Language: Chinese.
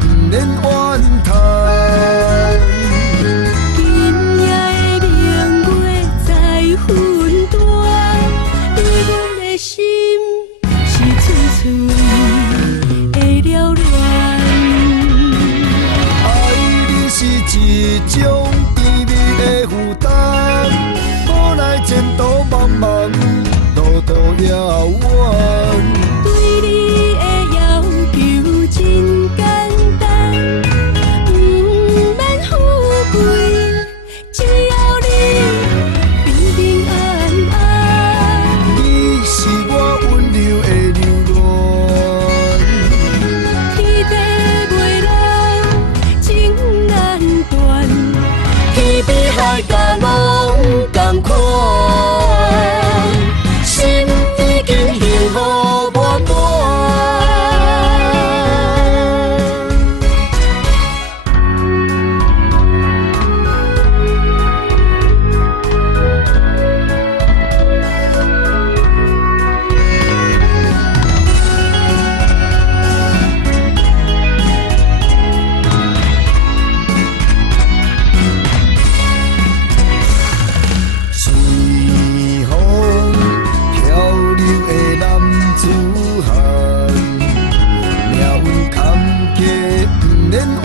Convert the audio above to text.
不免怨叹。今夜的明月在分断，对阮的心是寸寸的缭乱。爱你是一种甜蜜的负担，无奈前途茫茫，路途遥远。对你的要求真简单，不免富贵，只要你平平安安。你是我温柔的流恋，天地袂老，情难断，天比海角拢同款，心已经幸福满满。随风漂流的男子汉，命运坎坷不免怨